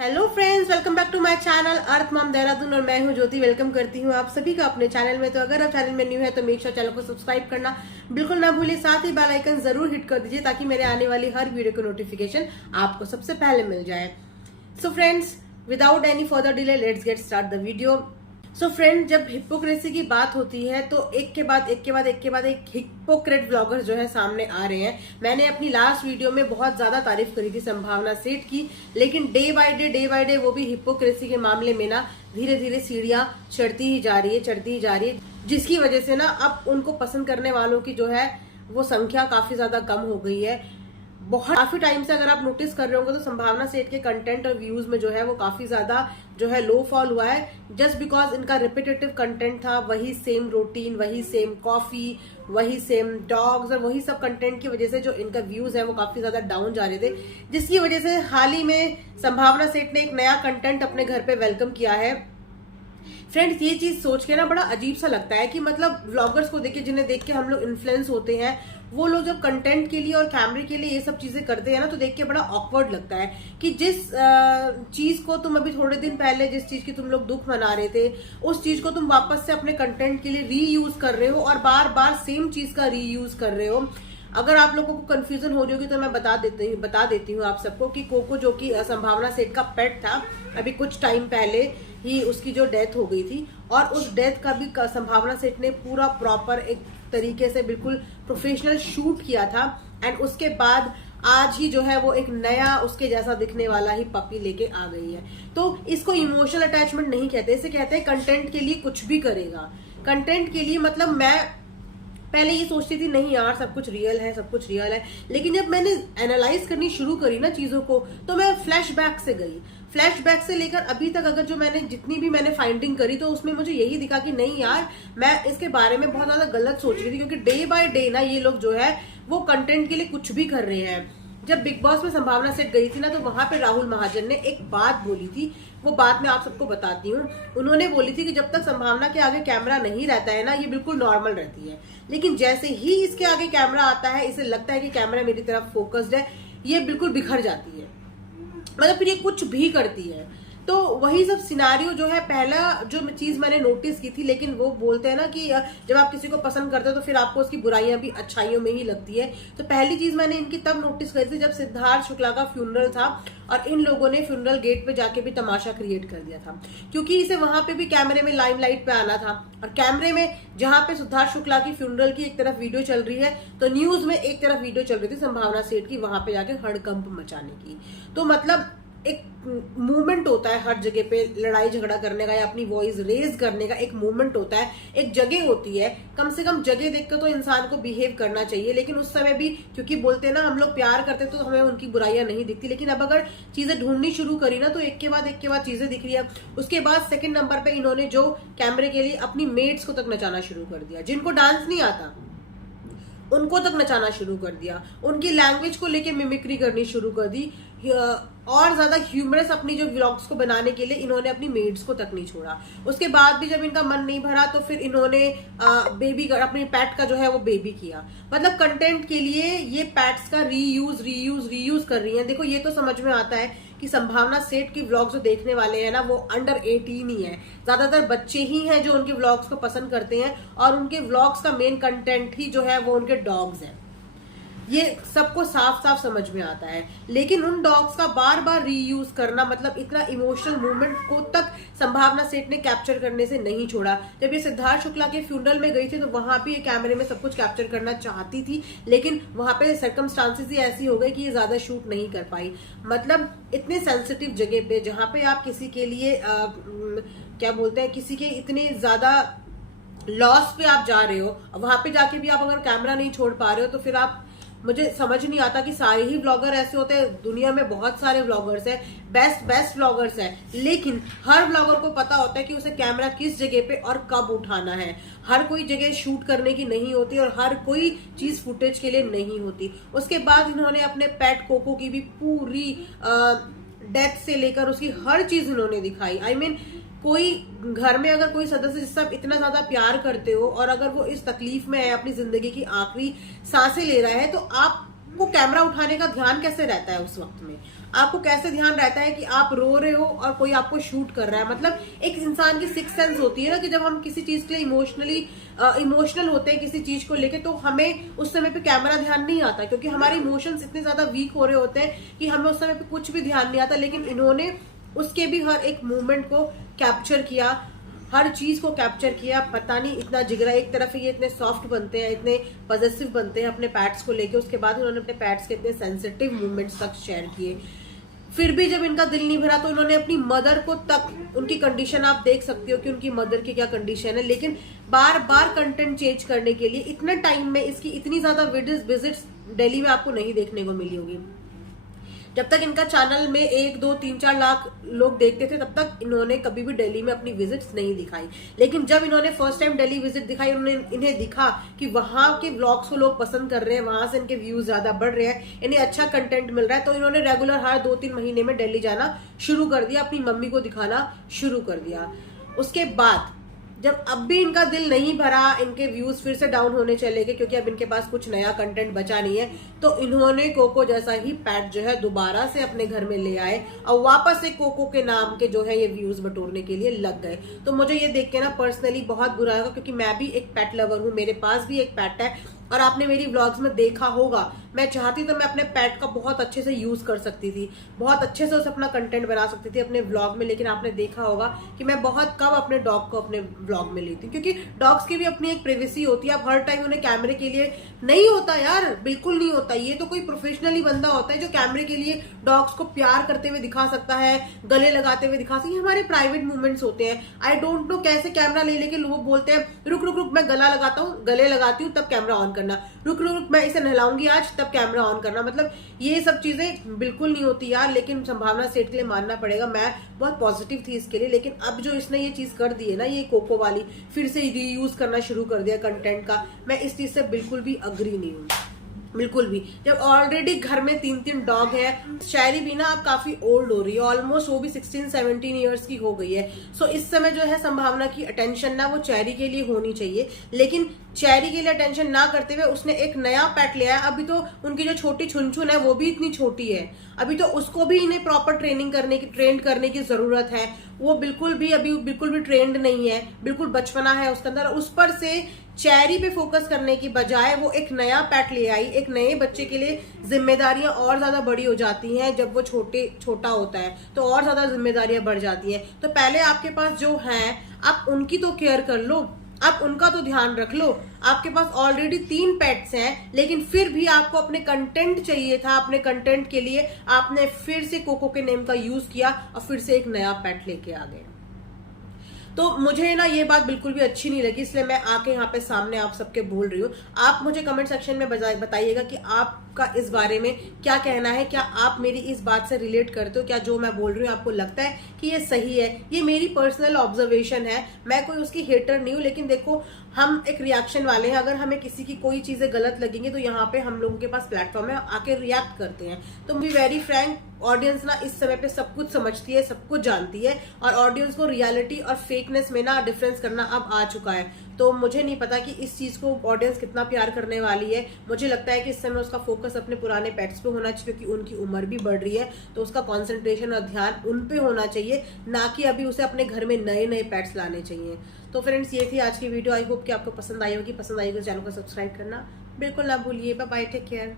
Hello friends, welcome back to my channel Earth Mom Dehradun और मैं हूं ज्योति। वेलकम करती हूं आप सभी का अपने चैनल में। तो अगर आप चैनल में न्यू है तो मेक श्योर चैनल को सब्सक्राइब करना बिल्कुल ना भूलिए। साथ ही बेल आइकन जरूर हिट कर दीजिए ताकि मेरे आने वाली हर वीडियो की नोटिफिकेशन आपको सबसे पहले मिल जाए। So friends, without any further delay let's get start the video. So friend, जब हिपोक्रेसी की बात होती है तो एक के बाद एक हिपोक्रेट ब्लॉगर जो है सामने आ रहे हैं। मैंने अपनी लास्ट वीडियो में बहुत ज्यादा तारीफ करी थी संभावना सेठ की, लेकिन डे बाय डे वो भी हिपोक्रेसी के मामले में ना धीरे धीरे सीढ़ियां चढ़ती ही जा रही है, जिसकी वजह से ना अब उनको पसंद करने वालों की जो है वो संख्या काफी ज्यादा कम हो गई है। काफी टाइम से अगर आप नोटिस कर रहे होंगे तो संभावना सेठ के कंटेंट और व्यूज में जो है वो काफी ज्यादा जो है लो फॉल हुआ है, जस्ट बिकॉज इनका रिपीटेटिव कंटेंट था। वही सेम रूटीन, वही सेम कॉफी, वही सेम डॉग्स और वही सब कंटेंट की वजह से जो इनका व्यूज है वो काफी ज्यादा डाउन जा रहे थे, जिसकी वजह से हाल ही में संभावना सेठ ने एक नया कंटेंट अपने घर पे वेलकम किया है। फ्रेंड्स, ये चीज सोच के ना बड़ा अजीब सा लगता है कि मतलब व्लॉगर्स को देख के, जिन्हें देख के हम लोग इन्फ्लुएंस होते हैं, वो लोग जब कंटेंट के लिए और कैमरे के लिए ये सब चीजें करते हैं ना तो देख के बड़ा ऑकवर्ड लगता है कि जिस चीज को तुम अभी थोड़े दिन पहले, जिस चीज की तुम लोग दुख मना रहे थे, उस चीज को तुम वापस से अपने कंटेंट के लिए रीयूज कर रहे हो और बार बार सेम चीज का रीयूज कर रहे हो। अगर आप लोगों को कंफ्यूजन हो रही होगी तो मैं बता देती हूँ आप सबको कि कोको, जो कि संभावना सेठ का पेट था, अभी कुछ टाइम पहले ही उसकी जो डेथ हो गई थी और उस डेथ का भी संभावना सेठ ने पूरा प्रॉपर एक तरीके से बिल्कुल प्रोफेशनल शूट किया था। एंड उसके बाद आज ही जो है वो एक नया उसके जैसा दिखने वाला ही पपी लेके आ गई है। तो इसको इमोशनल अटैचमेंट नहीं कहते, इसे कहते हैं कंटेंट के लिए कुछ भी करेगा। कंटेंट के लिए मतलब मैं पहले ये सोचती थी नहीं यार सब कुछ रियल है, लेकिन जब मैंने एनालाइज करनी शुरू करी ना चीजों को तो मैं फ्लैशबैक से गई। फ्लैशबैक से लेकर अभी तक अगर जो मैंने जितनी भी मैंने फाइंडिंग करी तो उसमें मुझे यही दिखा कि नहीं यार, मैं इसके बारे में बहुत ज्यादा गलत सोच रही थी, क्योंकि डे बाय डे ना ये लोग जो है वो कंटेंट के लिए कुछ भी कर रहे हैं। जब बिग बॉस में संभावना सेठ गई थी ना तो वहां पे राहुल महाजन ने एक बात बोली थी, वो बात मैं आप सबको बताती हूँ। उन्होंने बोली थी कि जब तक संभावना के आगे कैमरा नहीं रहता है ना ये बिल्कुल नॉर्मल रहती है, लेकिन जैसे ही इसके आगे कैमरा आता है, इसे लगता है कि कैमरा मेरी तरफ फोकस्ड है, ये बिल्कुल बिखर जाती है, मतलब फिर ये कुछ भी करती है। तो वही सब सिनारियो जो है, पहला जो चीज मैंने नोटिस की थी, लेकिन वो बोलते हैं ना कि जब आप किसी को पसंद करते हो तो फिर आपको उसकी बुराइयां भी अच्छाइयों में ही लगती है। तो पहली चीज मैंने इनकी तब नोटिस करी थी जब सिद्धार्थ शुक्ला का फ्यूनरल था और इन लोगों ने फ्यूनरल गेट पे जाके भी तमाशा क्रिएट कर दिया था, क्योंकि इसे वहां पे भी कैमरे में लाइमलाइट पे आना था। और कैमरे में जहां पे सिद्धार्थ शुक्ला की फ्यूनरल की एक तरफ वीडियो चल रही है तो न्यूज में एक तरफ वीडियो चल रही थी संभावना सेठ की, वहां पे जाके हड़कंप मचाने की। तो मतलब एक मूवमेंट होता है हर जगह पे, लड़ाई झगड़ा करने का या अपनी वॉइस रेज करने का एक मूवमेंट होता है, एक जगह होती है। कम से कम जगह देखकर तो इंसान को बिहेव करना चाहिए, लेकिन उस समय भी, क्योंकि बोलते हैं ना हम लोग प्यार करते तो हमें उनकी बुराइयां नहीं दिखती, लेकिन अब अगर चीजें ढूंढनी शुरू करी ना तो एक के बाद चीजें दिख रही है। उसके बाद सेकंड नंबर पे इन्होंने जो कैमरे के लिए अपनी मेट्स को तक नचाना शुरू कर दिया, जिनको डांस नहीं आता उनको तक नचाना शुरू कर दिया, उनकी लैंग्वेज को लेके मिमिक्री करनी शुरू कर दी, और ज्यादा ह्यूमरस अपनी जो व्लॉग्स को बनाने के लिए इन्होंने अपनी मेड्स को तक नहीं छोड़ा। उसके बाद भी जब इनका मन नहीं भरा तो फिर इन्होंने बेबी अपनी पैट का जो है वो बेबी किया। मतलब कंटेंट के लिए ये पैट्स का रीयूज कर रही हैं। देखो, ये तो समझ में आता है कि संभावना सेठ की व्लॉग्स जो देखने वाले हैं ना वो अंडर 18 ही है, ज्यादातर बच्चे ही हैं जो उनके व्लॉग्स को पसंद करते हैं और उनके व्लॉग्स का मेन कंटेंट ही जो है वो उनके डॉग्स हैं। ये सबको साफ साफ समझ में आता है, लेकिन उन डॉग्स का बार बार रीयूज करना, मतलब इतना इमोशनल मूवमेंट को तक संभावना सेठ ने कैप्चर करने से नहीं छोड़ा। जब ये सिद्धार्थ शुक्ला के फ्यूनरल में गई थी तो वहां भी ये कैमरे में सब कुछ कैप्चर करना चाहती थी, लेकिन वहां पे सर्कमस्टांसेस ही ऐसी हो गई कि ये ज्यादा शूट नहीं कर पाई। मतलब इतने सेंसिटिव जगह पे जहां पे आप किसी के लिए क्या बोलते हैं, किसी के इतने ज्यादा लॉस पे आप जा रहे हो, वहां पे जाके भी आप अगर कैमरा नहीं छोड़ पा रहे हो तो फिर आप, मुझे समझ नहीं आता कि सारे ही व्लॉगर ऐसे होते हैं। दुनिया में बहुत सारे व्लॉगर्स हैं, बेस्ट व्लॉगर्स हैं, लेकिन हर व्लॉगर को पता होता है कि उसे कैमरा किस जगह पे और कब उठाना है। हर कोई जगह शूट करने की नहीं होती और हर कोई चीज फुटेज के लिए नहीं होती। उसके बाद इन्होंने अपने पेट कोको की भी पूरी डेथ से लेकर उसकी हर चीज इन्होंने दिखाई। I mean, कोई घर में अगर कोई सदस्य जिससे आप इतना ज्यादा प्यार करते हो और अगर वो इस तकलीफ में है, अपनी जिंदगी की आखिरी सांसें ले रहा है, तो आपको कैमरा उठाने का ध्यान कैसे रहता है उस वक्त में? आपको कैसे ध्यान रहता है कि आप रो रहे हो और कोई आपको शूट कर रहा है। मतलब एक इंसान की सिक्स सेंस होती है ना कि जब हम किसी चीज के लिए इमोशनल होते हैं किसी चीज को लेके, तो हमें उस समय पे कैमरा ध्यान नहीं आता क्योंकि हमारे इमोशंस इतने ज्यादा वीक हो रहे होते हैं कि हमें उस समय पे कुछ भी ध्यान नहीं आता। लेकिन इन्होंने उसके भी हर एक मूवमेंट को कैप्चर किया, हर चीज को कैप्चर किया। पता नहीं इतना जिगरा, एक तरफ ये इतने सॉफ्ट बनते हैं, इतने पॉजिटिव बनते हैं अपने पैट्स को लेके, उसके बाद उन्होंने अपने पैट्स के इतने सेंसिटिव मूवमेंट्स तक शेयर किए। फिर भी जब इनका दिल नहीं भरा तो इन्होंने अपनी मदर को तक, उनकी कंडीशन आप देख सकते हो कि उनकी मदर की क्या कंडीशन है, लेकिन बार बार कंटेंट चेंज करने के लिए इतने टाइम में इसकी इतनी ज्यादा विजिट्स दिल्ली में आपको नहीं देखने को मिली होगी। जब तक इनका चैनल में 1, 2, 3, 4 लाख लोग देखते थे तब तक इन्होंने कभी भी दिल्ली में अपनी विजिट्स नहीं दिखाई। लेकिन जब इन्होंने फर्स्ट टाइम दिल्ली विजिट दिखाई, इन्हें दिखा कि वहां के व्लॉग्स को लोग पसंद कर रहे हैं, वहां से इनके व्यूज ज्यादा बढ़ रहे हैं, इन्हें अच्छा कंटेंट मिल रहा है, तो इन्होंने रेगुलर हर 2-3 महीने में दिल्ली जाना शुरू कर दिया, अपनी मम्मी को दिखाना शुरू कर दिया। उसके बाद जब अब भी इनका दिल नहीं भरा, इनके व्यूज फिर से डाउन होने चले गए क्योंकि अब इनके पास कुछ नया कंटेंट बचा नहीं है, तो इन्होंने कोको जैसा ही पैट जो है दोबारा से अपने घर में ले आए और वापस से कोको के नाम के जो है ये व्यूज बटोरने के लिए लग गए। तो मुझे ये देख के ना पर्सनली बहुत बुरा लगा क्योंकि मैं भी एक पेट लवर हूँ, मेरे पास भी एक पेट है और आपने मेरी व्लॉग्स में देखा होगा। मैं चाहती तो मैं अपने पेट का बहुत अच्छे से यूज कर सकती थी, बहुत अच्छे से उसे अपना कंटेंट बना सकती थी अपने व्लॉग में, लेकिन आपने देखा होगा कि मैं बहुत कम अपने डॉग को अपने व्लॉग में लेती हूँ क्योंकि डॉग्स की भी अपनी एक प्राइवेसी होती है। आप हर टाइम उन्हें कैमरे के लिए नहीं होता यार, बिल्कुल नहीं होता। ये तो कोई प्रोफेशनली बंदा होता है जो कैमरे के लिए डॉग्स को प्यार करते हुए दिखा सकता है, गले लगाते हुए दिखा सकता है। हमारे प्राइवेट मूवमेंट्स होते हैं। आई डोंट नो कैसे कैमरा ले लेके लोग बोलते हैं रुक रुक रुक मैं गला लगाता हूँ, गले लगाती हूँ तब कैमरा ऑन करना, रुक रुक रुक मैं इसे नहलाऊंगी आज तब कैमरा ऑन करना। मतलब ये सब चीजें बिल्कुल नहीं होती यार। लेकिन संभावना सेठ के लिए मानना पड़ेगा, मैं बहुत पॉजिटिव थी इसके लिए। लेकिन अब जो इसने ये चीज कर दी है ना, ये कोको वाली, फिर से रीयूज करना शुरू कर दिया कंटेंट का, मैं इस चीज से बिल्कुल भी अग्री नहीं हूँ, बिल्कुल भी। जब ऑलरेडी घर में 3-3 डॉग है, शायरी भी ना अब काफी ओल्ड हो रही है, ऑलमोस्ट वो भी 16-17 ईयर्स की हो गई है। सो इस समय जो है संभावना की अटेंशन ना वो चेरी के लिए होनी चाहिए, लेकिन चेरी के लिए अटेंशन ना करते हुए उसने एक नया पेट लिया है। अभी तो उनकी जो छोटी छुनछुन है वो भी इतनी छोटी है, अभी तो उसको भी इन्हें प्रॉपर ट्रेन करने की जरूरत है। वो बिल्कुल भी ट्रेंड नहीं है, बिल्कुल बचपना है उसके अंदर। उस पर से चेरी पे फोकस करने की बजाय वो एक नया पेट ले आई। एक नए बच्चे के लिए जिम्मेदारियां और ज्यादा बड़ी हो जाती हैं जब वो छोटा होता है, तो और ज्यादा जिम्मेदारियां बढ़ जाती हैं। तो पहले आपके पास जो है आप उनकी तो केयर कर लो, आप उनका तो ध्यान रख लो। आपके पास ऑलरेडी 3 पेट्स हैं, लेकिन फिर भी आपको अपने कंटेंट चाहिए था। अपने कंटेंट के लिए आपने फिर से कोको के नेम का यूज किया और फिर से एक नया पेट लेके आ गए। तो मुझे ना ये बात बिल्कुल भी अच्छी नहीं लगी, इसलिए मैं आके यहाँ पे सामने आप सबके बोल रही हूँ। आप मुझे कमेंट सेक्शन में बताइएगा कि आपका इस बारे में क्या कहना है। क्या आप मेरी इस बात से रिलेट करते हो? क्या जो मैं बोल रही हूँ आपको लगता है कि ये सही है? ये मेरी पर्सनल ऑब्जर्वेशन है, मैं कोई उसकी हेटर नहीं हूँ। लेकिन देखो, हम एक रिएक्शन वाले हैं। अगर हमें किसी की कोई चीजें गलत लगेंगी तो यहाँ पे हम लोगों के पास प्लेटफॉर्म है, आके रिएक्ट करते हैं। तो बी वेरी फ्रैंक, ऑडियंस ना इस समय पे सब कुछ समझती है, सब कुछ जानती है, और ऑडियंस को रियलिटी और फेकनेस में ना डिफरेंस करना अब आ चुका है। तो मुझे नहीं पता कि इस चीज को ऑडियंस कितना प्यार करने वाली है। मुझे लगता है कि इस समय उसका फोकस अपने पुराने पेट्स पे होना चाहिए क्योंकि उनकी उम्र भी बढ़ रही है, तो उसका कंसंट्रेशन और ध्यान उन पे होना चाहिए, ना कि अभी उसे अपने घर में नए नए पेट्स लाने चाहिए। तो फ्रेंड्स, ये थी आज की वीडियो। आई होप कि आपको पसंद आई होगी। पसंद आई तो चैनल को सब्सक्राइब करना बिल्कुल ना भूलिए। Bye bye, take care.